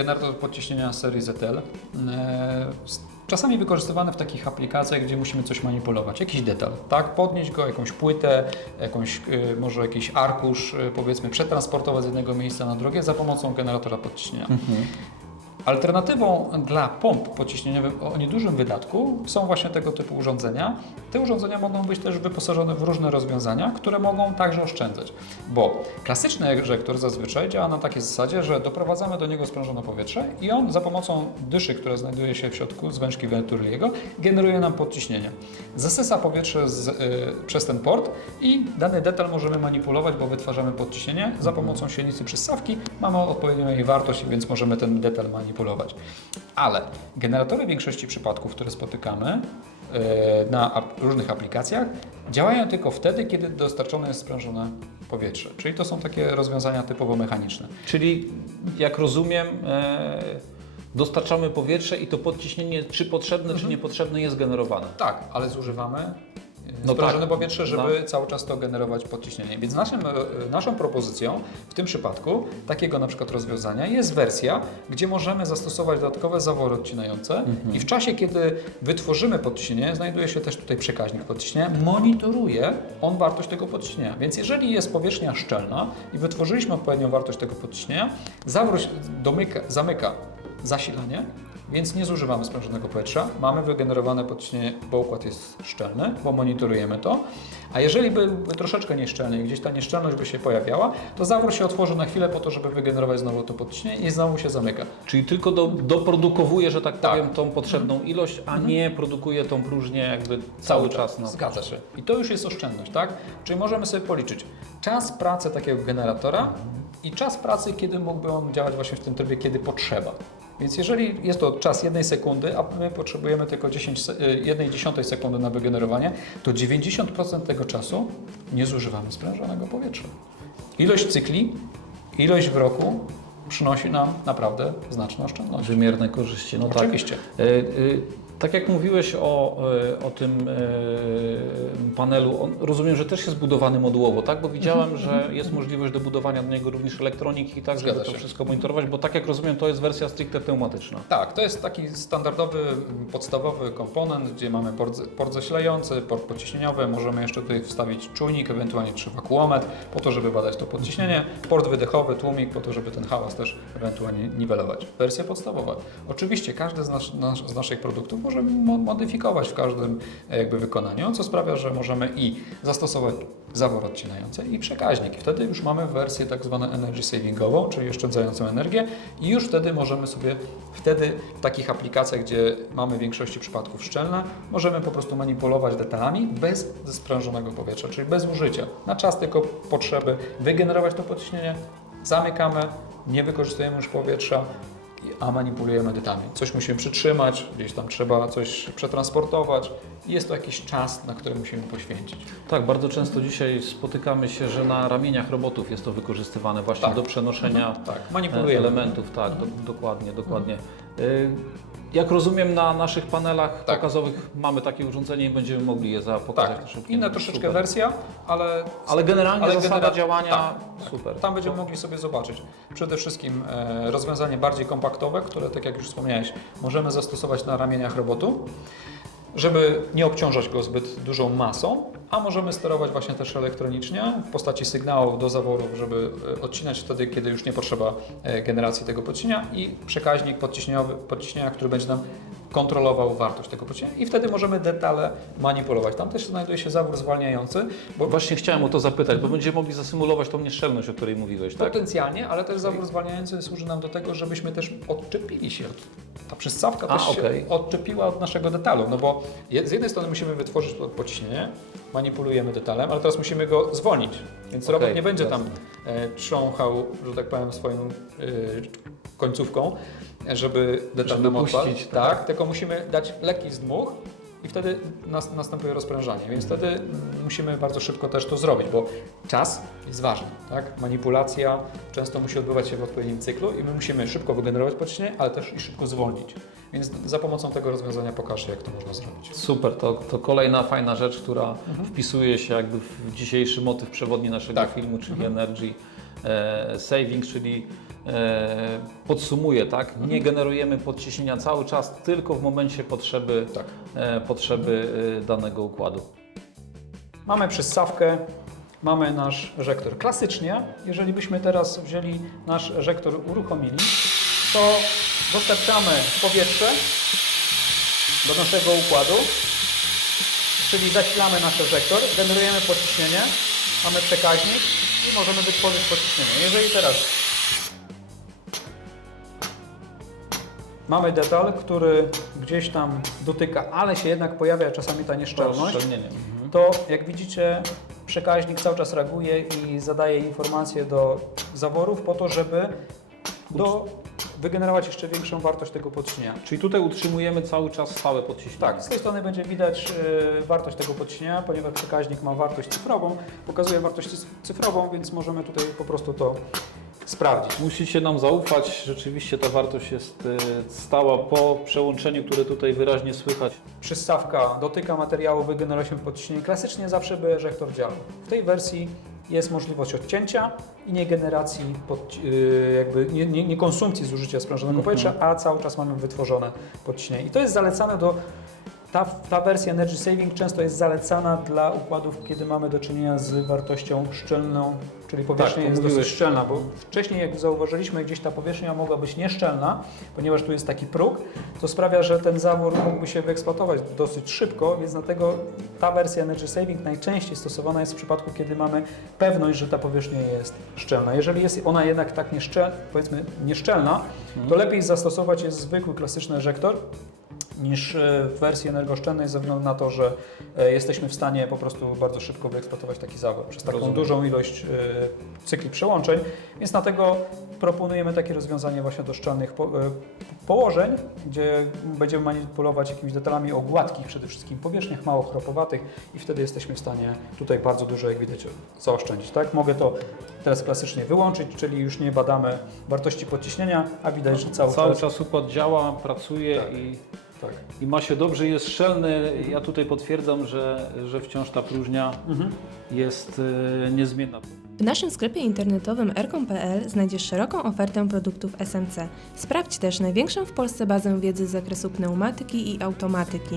generator podciśnienia serii ZL. e, Czasami wykorzystywany w takich aplikacjach, gdzie musimy coś manipulować, jakiś detal, tak? Podnieść go, jakąś płytę, jakąś, e, może jakiś arkusz, e, powiedzmy, przetransportować z jednego miejsca na drugie za pomocą generatora podciśnienia. Alternatywą dla pomp podciśnieniowych o niedużym wydatku są właśnie tego typu urządzenia. Te urządzenia mogą być też wyposażone w różne rozwiązania, które mogą także oszczędzać. Bo klasyczny eżektor zazwyczaj działa na takiej zasadzie, że doprowadzamy do niego sprężone powietrze i on za pomocą dyszy, która znajduje się w środku zwężki Venturiego, generuje nam podciśnienie. Zasysa powietrze z, y, przez ten port i dany detal możemy manipulować, bo wytwarzamy podciśnienie. Za pomocą silnicy przystawki mamy odpowiednią jej wartość, więc możemy ten detal manipulować. Ale generatory w większości przypadków, które spotykamy y, na różnych aplikacjach, działają tylko wtedy, kiedy dostarczone jest sprężone powietrze. Czyli to są takie rozwiązania typowo mechaniczne. Czyli jak rozumiem, e, dostarczamy powietrze i to podciśnienie, czy potrzebne, czy niepotrzebne, jest generowane. Tak, ale zużywamy No sprężone tak. powietrze, żeby No. cały czas to generować podciśnienie. Więc naszym, e, naszą propozycją w tym przypadku takiego na przykład rozwiązania jest wersja, gdzie możemy zastosować dodatkowe zawory odcinające Mhm. i w czasie, kiedy wytworzymy podciśnienie, znajduje się też tutaj przekaźnik podciśnienia, monitoruje on wartość tego podciśnienia. Więc jeżeli jest powierzchnia szczelna i wytworzyliśmy odpowiednią wartość tego podciśnienia, zawór domyka, zamyka zasilanie, więc nie zużywamy sprężonego powietrza. Mamy wygenerowane podciśnienie, bo układ jest szczelny, bo monitorujemy to. A jeżeli byłby troszeczkę nieszczelny i gdzieś ta nieszczelność by się pojawiała, to zawór się otworzy na chwilę po to, żeby wygenerować znowu to podciśnienie i znowu się zamyka. Czyli tylko do, doprodukowuje, że tak, Tak. powiem, tą potrzebną ilość, a nie produkuje tą próżnię jakby cały czas. Na... Zgadza się. I to już jest oszczędność, tak? Czyli możemy sobie policzyć czas pracy takiego generatora i czas pracy, kiedy mógłby on działać właśnie w tym trybie, kiedy potrzeba. Więc jeżeli jest to czas jednej sekundy, a my potrzebujemy tylko 10, se- y, jednej dziesiątej sekundy na wygenerowanie, to 90% tego czasu nie zużywamy sprężonego powietrza. Ilość cykli, ilość w roku przynosi nam naprawdę znaczne oszczędności. Wymierne korzyści. No tak. Oczywiście. E, Tak jak mówiłeś o, e, o tym e, panelu, rozumiem, że też jest budowany modułowo, tak? Bo widziałem, że jest możliwość do budowania do niego również elektroniki, tak, żeby Zgadza to się. wszystko monitorować, bo tak jak rozumiem, to jest wersja stricte pneumatyczna. Tak, to jest taki standardowy, m, podstawowy komponent, gdzie mamy port, port zasilający, port podciśnieniowy, możemy jeszcze tutaj wstawić czujnik, ewentualnie czy wakuometr, po to, żeby badać to podciśnienie, port wydechowy, tłumik, po to, żeby ten hałas też ewentualnie niwelować. Wersja podstawowa. Oczywiście każdy z, nas, z naszych produktów możemy mo- modyfikować w każdym e, jakby wykonaniu, co sprawia, że możemy i zastosować zawór odcinający i przekaźnik. Wtedy już mamy wersję tak zwaną energy savingową, czyli oszczędzającą energię i już wtedy możemy sobie, wtedy w takich aplikacjach, gdzie mamy w większości przypadków szczelne, możemy po prostu manipulować detalami bez sprężonego powietrza, czyli bez użycia. Na czas tylko potrzeby wygenerować to podciśnienie, zamykamy, nie wykorzystujemy już powietrza, a manipulujemy detalami. Coś musimy przytrzymać, gdzieś tam trzeba coś przetransportować. Jest to jakiś czas, na który musimy poświęcić. Tak, bardzo często dzisiaj spotykamy się, że na ramieniach robotów jest to wykorzystywane właśnie Tak. do przenoszenia Tak, e, manipulujemy. elementów. Tak, do, dokładnie, dokładnie. Y, Jak rozumiem, na naszych panelach Tak. pokazowych mamy takie urządzenie i będziemy mogli je za pokazać Tak, inna troszeczkę Super. wersja, ale Ale generalnie Ale zasada genera- działania tak, super. Tam będziemy mogli sobie zobaczyć przede wszystkim e, rozwiązanie bardziej kompaktowe, które tak jak już wspomniałeś, możemy zastosować na ramieniach robotu, żeby nie obciążać go zbyt dużą masą, a możemy sterować właśnie też elektronicznie w postaci sygnałów do zaworów, żeby e, odcinać wtedy, kiedy już nie potrzeba e, generacji tego podciśnienia i przekaźnik podciśnienia, który będzie nam kontrolował wartość tego podciśnienia i wtedy możemy detale manipulować. Tam też znajduje się zawór zwalniający, bo Właśnie chciałem o to zapytać, bo będziemy mogli zasymulować tą nieszczelność, o której mówiłeś, tak? Potencjalnie, ale też zawór zwalniający służy nam do tego, żebyśmy też odczepili się. Ta przystawka A, też się okej. odczepiła od naszego detalu, no bo z jednej strony musimy wytworzyć to pociśnienie, manipulujemy detalem, ale teraz musimy go zwolnić, więc Okej, robot nie będzie tam jasne. e, trząchał, że tak powiem, swoją e, końcówką, żeby detal nam puścić, Tak, tak. tylko musimy dać lekki zdmuch i wtedy nas, następuje rozprężanie, więc wtedy musimy bardzo szybko też to zrobić, bo czas jest ważny, tak? Manipulacja często musi odbywać się w odpowiednim cyklu i my musimy szybko wygenerować podciśnienie, ale też i szybko zwolnić. Więc za pomocą tego rozwiązania pokażę, jak to można zrobić. Super, to, to kolejna fajna rzecz, która wpisuje się jakby w dzisiejszy motyw przewodni naszego Tak. filmu, czyli Energy e, Saving, czyli podsumuję, tak? Mhm. Nie generujemy podciśnienia cały czas, tylko w momencie potrzeby, Tak. e, potrzeby e, danego układu. Mamy przyssawkę, mamy nasz eżektor. Klasycznie, jeżeli byśmy teraz wzięli nasz eżektor, uruchomili, to dostarczamy powietrze do naszego układu, czyli zasilamy nasz eżektor, generujemy podciśnienie, mamy przekaźnik i możemy wytworzyć podciśnienie. Jeżeli teraz mamy detal, który gdzieś tam dotyka, ale się jednak pojawia czasami ta nieszczelność. Mhm. to jak widzicie przekaźnik cały czas reaguje i zadaje informacje do zaworów po to, żeby do, wygenerować jeszcze większą wartość tego podciśnienia. Czyli tutaj utrzymujemy cały czas stałe podciśnienie. Tak, z tej strony będzie widać y, wartość tego podciśnienia, ponieważ przekaźnik ma wartość cyfrową, pokazuje wartość cyf- cyfrową, więc możemy tutaj po prostu to sprawdzić. Musicie nam zaufać, rzeczywiście ta wartość jest e, stała po przełączeniu, które tutaj wyraźnie słychać. Przystawka dotyka materiału, wygeneruje się podciśnienie. Klasycznie zawsze by eżektor działał. W tej wersji jest możliwość odcięcia i nie generacji, pod, yy, jakby nie, nie, nie konsumpcji zużycia sprężonego Mhm. powietrza, a cały czas mamy wytworzone podciśnienie. I to jest zalecane do, ta, ta wersja Energy Saving często jest zalecana dla układów, kiedy mamy do czynienia z wartością szczelną, czyli powierzchnia Tak, jest dosyć szczelna, bo wcześniej jak zauważyliśmy, gdzieś ta powierzchnia mogła być nieszczelna, ponieważ tu jest taki próg, to sprawia, że ten zawór mógłby się wyeksploatować dosyć szybko, więc dlatego ta wersja Energy Saving najczęściej stosowana jest w przypadku, kiedy mamy pewność, że ta powierzchnia jest szczelna. Jeżeli jest ona jednak tak nieszczel, powiedzmy nieszczelna, to lepiej zastosować jest zwykły, klasyczny eżektor, niż e, w wersji energooszczędnej ze względu na to, że e, jesteśmy w stanie po prostu bardzo szybko wyeksploatować taki zawór przez taką Rozumiem. dużą ilość e, cykli przełączeń, więc dlatego proponujemy takie rozwiązanie właśnie do szczelnych po, położeń, gdzie będziemy manipulować jakimiś detalami o gładkich przede wszystkim powierzchniach, mało chropowatych i wtedy jesteśmy w stanie tutaj bardzo dużo, jak widać, zaoszczędzić. Tak? Mogę to teraz klasycznie wyłączyć, czyli już nie badamy wartości podciśnienia, a widać, że cały, Cały czas... czas układ działa, pracuje Tak. i, Tak. i ma się dobrze, jest szczelny. Ja tutaj potwierdzam, że, że wciąż ta próżnia Mhm. jest e, niezmienna. W naszym sklepie internetowym erkom.pl znajdziesz szeroką ofertę produktów SMC. Sprawdź też największą w Polsce bazę wiedzy z zakresu pneumatyki i automatyki.